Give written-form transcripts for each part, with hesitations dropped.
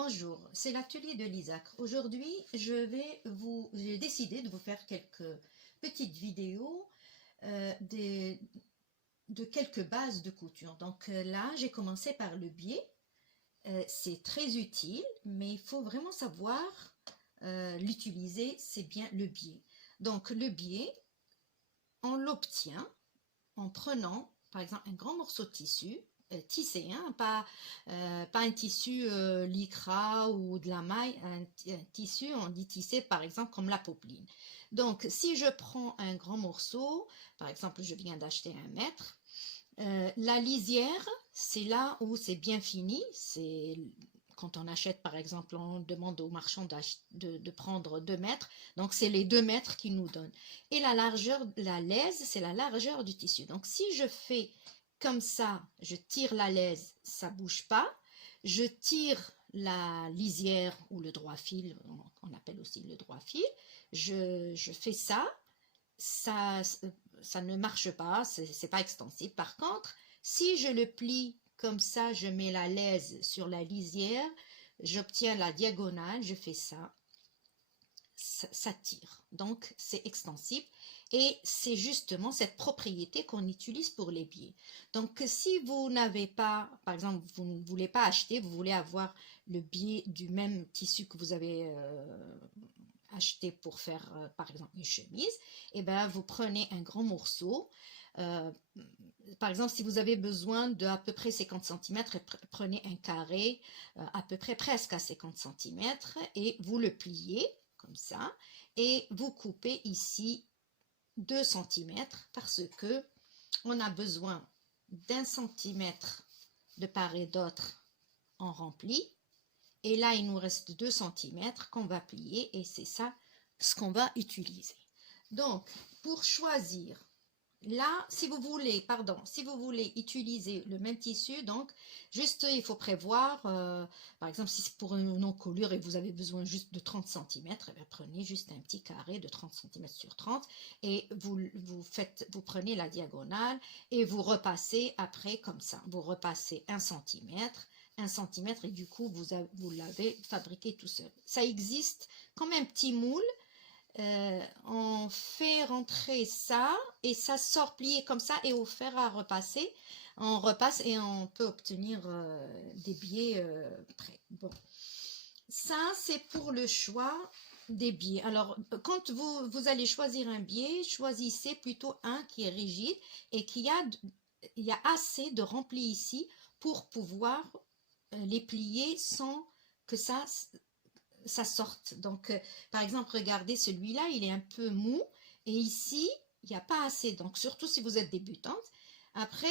Bonjour, c'est l'atelier de l'Isaac. Aujourd'hui, j'ai décidé de vous faire quelques petites vidéos de quelques bases de couture. Donc là, j'ai commencé par le biais. C'est très utile, mais il faut vraiment savoir l'utiliser, c'est bien le biais. Donc le biais, on l'obtient en prenant par exemple un grand morceau de tissu tissé, hein, pas un tissu lycra ou de la maille, un tissu, on dit tissé par exemple comme la popeline. Donc si je prends un grand morceau, par exemple je viens d'acheter 1 mètre, la lisière, c'est là où c'est bien fini, c'est quand on achète par exemple, on demande au marchand de prendre 2 mètres, donc c'est les 2 mètres qu'il nous donne. Et la largeur, la lèse, c'est la largeur du tissu. Donc si je fais comme ça, je tire la lèse, ça bouge pas, je tire la lisière ou le droit fil, on appelle aussi le droit fil, je fais ça, ça ne marche pas, c'est pas extensible. Par contre, si je le plie comme ça, je mets la lèse sur la lisière, j'obtiens la diagonale, je fais ça tire. Donc, c'est extensible et c'est justement cette propriété qu'on utilise pour les biais. Donc, si vous n'avez pas, par exemple, vous ne voulez pas acheter, vous voulez avoir le biais du même tissu que vous avez acheté pour faire, par exemple, une chemise, et ben, vous prenez un grand morceau. Par exemple, si vous avez besoin de à peu près 50 cm, prenez un carré à peu près presque à 50 cm et vous le pliez comme ça et vous coupez ici 2 cm parce que on a besoin d'1 centimètre de part et d'autre en rempli et là il nous reste 2 cm qu'on va plier et c'est ça ce qu'on va utiliser. Donc pour choisir là, si vous voulez utiliser le même tissu, donc juste il faut prévoir, par exemple si c'est pour une encolure et vous avez besoin juste de 30 cm, prenez juste un petit carré de 30 cm sur 30 et vous prenez la diagonale et vous repassez après comme ça, vous repassez 1 cm, 1 cm et du coup vous l'avez fabriqué tout seul. Ça existe comme un petit moule. On fait rentrer ça et ça sort plié comme ça et au fer à repasser on repasse et on peut obtenir des biais prêts. Bon, ça c'est pour le choix des biais. Alors quand vous allez choisir un biais, choisissez plutôt un qui est rigide et il y a assez de rempli ici pour pouvoir les plier sans que ça sorte. Donc, par exemple, regardez celui-là, il est un peu mou et ici, il n'y a pas assez. Donc, surtout si vous êtes débutante. Après,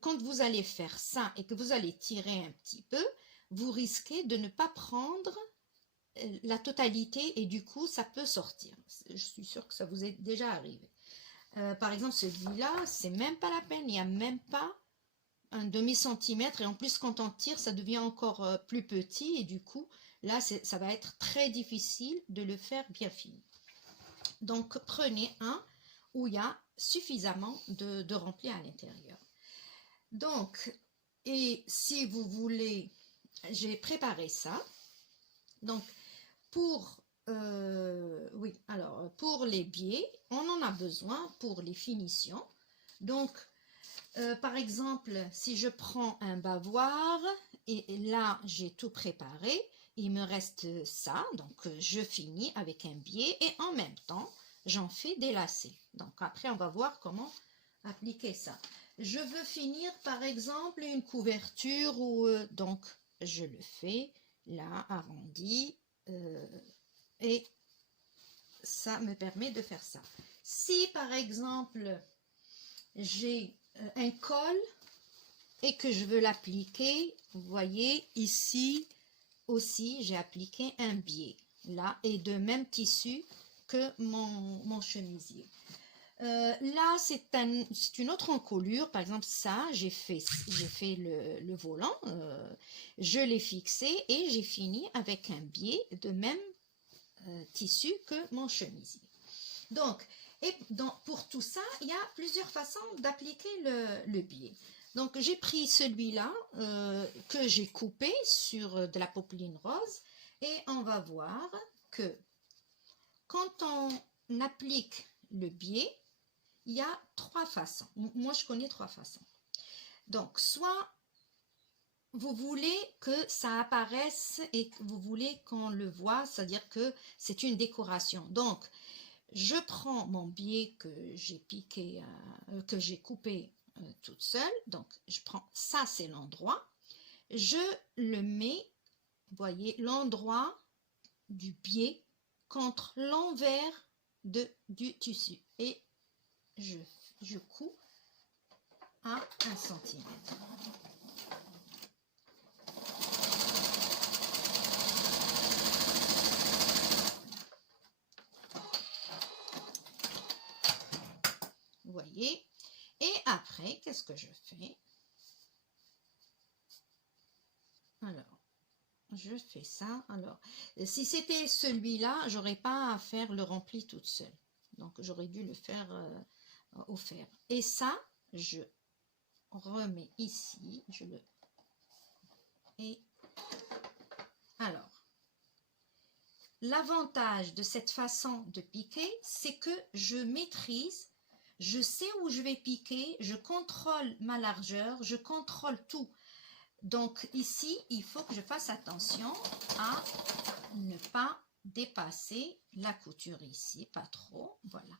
quand vous allez faire ça et que vous allez tirer un petit peu, vous risquez de ne pas prendre la totalité et du coup, ça peut sortir. Je suis sûre que ça vous est déjà arrivé. Par exemple, celui-là, c'est même pas la peine. Il n'y a même pas un demi-centimètre et en plus quand on tire ça devient encore plus petit et du coup là ça va être très difficile de le faire bien fini. Donc prenez un où il y a suffisamment de rempli à l'intérieur. Donc et si vous voulez, j'ai préparé ça. Donc pour oui, alors pour les biais on en a besoin pour les finitions. Donc par exemple, si je prends un bavoir et là j'ai tout préparé, il me reste ça, donc je finis avec un biais et en même temps j'en fais des lacets. Donc après on va voir comment appliquer ça. Je veux finir par exemple une couverture ou donc je le fais là arrondi et ça me permet de faire ça. Si par exemple j'ai un col et que je veux l'appliquer, vous voyez ici aussi j'ai appliqué un biais là et de même tissu que mon chemisier. Là c'est une autre encolure, par exemple ça j'ai fait le volant, je l'ai fixé et j'ai fini avec un biais de même tissu que mon chemisier. Donc, pour tout ça, il y a plusieurs façons d'appliquer le biais. Donc j'ai pris celui-là que j'ai coupé sur de la popeline rose et on va voir que quand on applique le biais, il y a 3 façons. Moi je connais 3 façons. Donc soit vous voulez que ça apparaisse et vous voulez qu'on le voit, c'est-à-dire que c'est une décoration. Donc, je prends mon biais que j'ai piqué, que j'ai coupé toute seule. Donc, je prends ça, c'est l'endroit. Je le mets, vous voyez, l'endroit du biais contre l'envers du tissu. Et je couds à 1 centimètre. Vous voyez, et après, qu'est-ce que je fais? Alors, je fais ça. Alors, si c'était celui-là, j'aurais pas à faire le rempli toute seule. Donc, j'aurais dû le faire au fer. Et ça, je remets ici. Je le... Et alors, l'avantage de cette façon de piquer, c'est que je maîtrise. Je sais où je vais piquer, je contrôle ma largeur, je contrôle tout. Donc ici, il faut que je fasse attention à ne pas dépasser la couture ici, pas trop, voilà.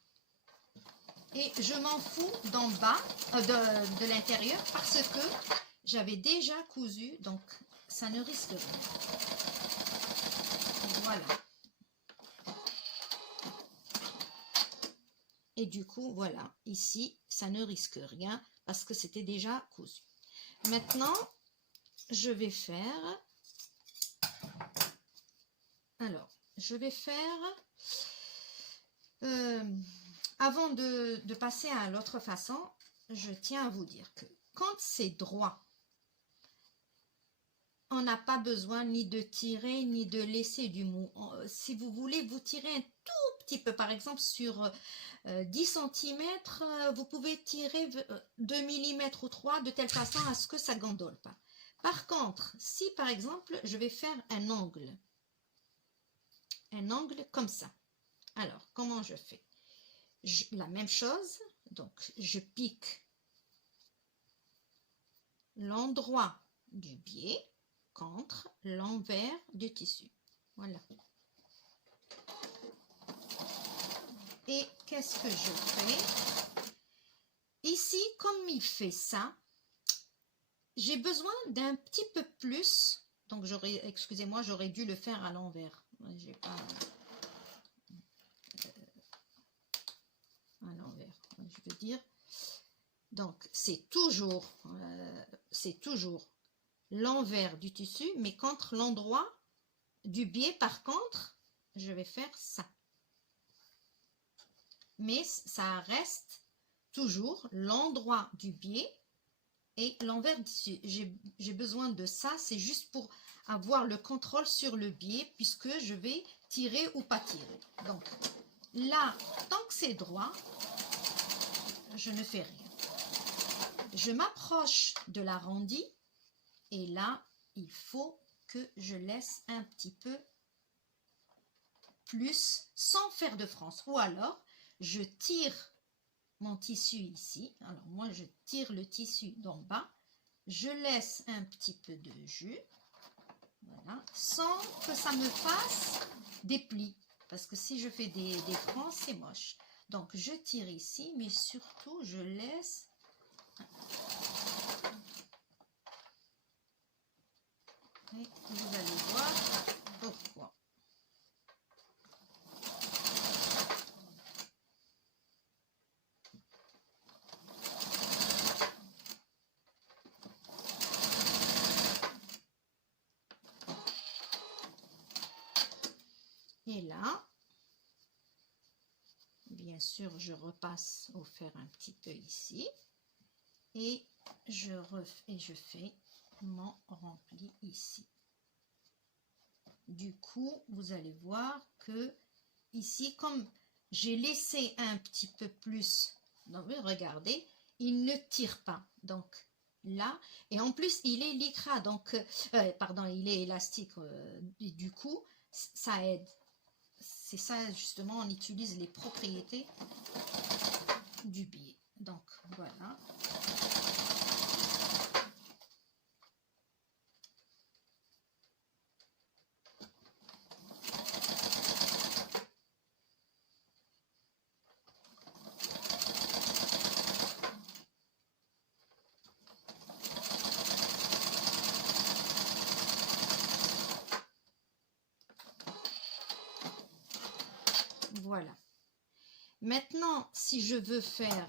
Et je m'en fous d'en bas, de l'intérieur, parce que j'avais déjà cousu, donc ça ne risque rien. Voilà. Et du coup, voilà, ici, ça ne risque rien parce que c'était déjà cousu. Maintenant, je vais faire... Alors, je vais faire... avant de passer à l'autre façon, je tiens à vous dire que quand c'est droit, on n'a pas besoin ni de tirer, ni de laisser du mou. Si vous voulez, vous tirez un tout petit peu, par exemple, sur 10 cm, vous pouvez tirer 2 mm ou 3 de telle façon à ce que ça ne gondole pas. Par contre, si par exemple, je vais faire un angle comme ça. Alors, comment je fais? La même chose, donc je pique l'endroit du biais contre l'envers du tissu. Voilà. Et qu'est-ce que je fais? Ici, comme il fait ça, j'ai besoin d'un petit peu plus. Donc, excusez-moi, j'aurais dû le faire à l'envers. J'ai pas... à l'envers, je veux dire. Donc, c'est toujours l'envers du tissu, mais contre l'endroit du biais, par contre, je vais faire ça. Mais ça reste toujours l'endroit du biais et l'envers du tissu. J'ai besoin de ça, c'est juste pour avoir le contrôle sur le biais, puisque je vais tirer ou pas tirer. Donc, là, tant que c'est droit, je ne fais rien. Je m'approche de l'arrondi et là, il faut que je laisse un petit peu plus sans faire de France. Ou alors, je tire mon tissu ici. Alors moi, je tire le tissu d'en bas. Je laisse un petit peu de jus. Voilà. Sans que ça me fasse des plis. Parce que si je fais des francs, c'est moche. Donc, je tire ici, mais surtout, je laisse... Et vous allez voir pourquoi. Et là, bien sûr, je repasse au fer un petit peu ici. Et je fais mon rempli ici. Du coup, vous allez voir que ici, comme j'ai laissé un petit peu plus, donc regardez, il ne tire pas. Donc, là, et en plus il est lycra, donc pardon, il est élastique, et du coup ça aide. C'est ça justement, on utilise les propriétés du biais. Donc voilà. Voilà. Maintenant, si je veux faire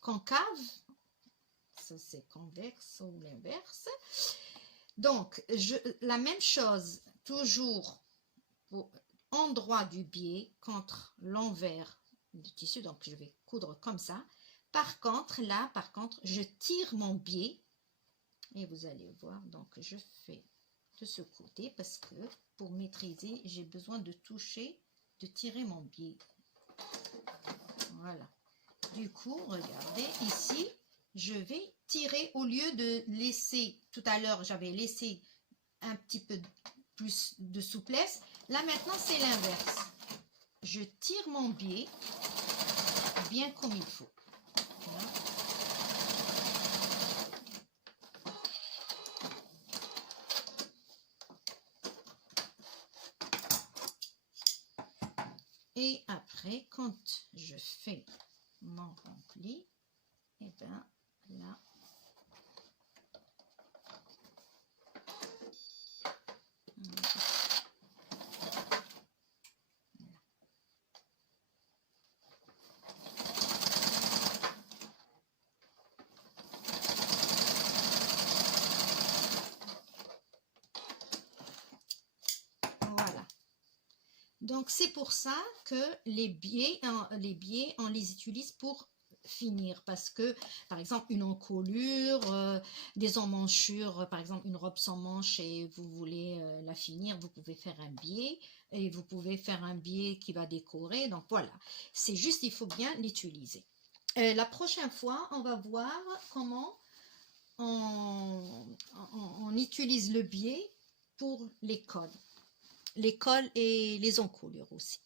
concave, ça c'est convexe ou l'inverse. Donc, la même chose, toujours au endroit du biais contre l'envers du tissu. Donc, je vais coudre comme ça. Par contre, là, je tire mon biais. Et vous allez voir, donc je fais de ce côté parce que pour maîtriser, j'ai besoin de toucher, de tirer mon biais. Voilà. Du coup, regardez, ici, je vais tirer au lieu de laisser, tout à l'heure, j'avais laissé un petit peu plus de souplesse. Là, maintenant, c'est l'inverse. Je tire mon biais bien comme il faut. Voilà. Et après, quand je fais mon rempli, et bien là, voilà. Donc c'est pour ça que les biais, on les utilise pour finir, parce que par exemple une encolure, des emmanchures, par exemple une robe sans manches et vous voulez la finir, vous pouvez faire un biais, et vous pouvez faire un biais qui va décorer. Donc voilà, c'est juste, il faut bien l'utiliser. La prochaine fois, on va voir comment on utilise le biais pour les cols et les encolures aussi.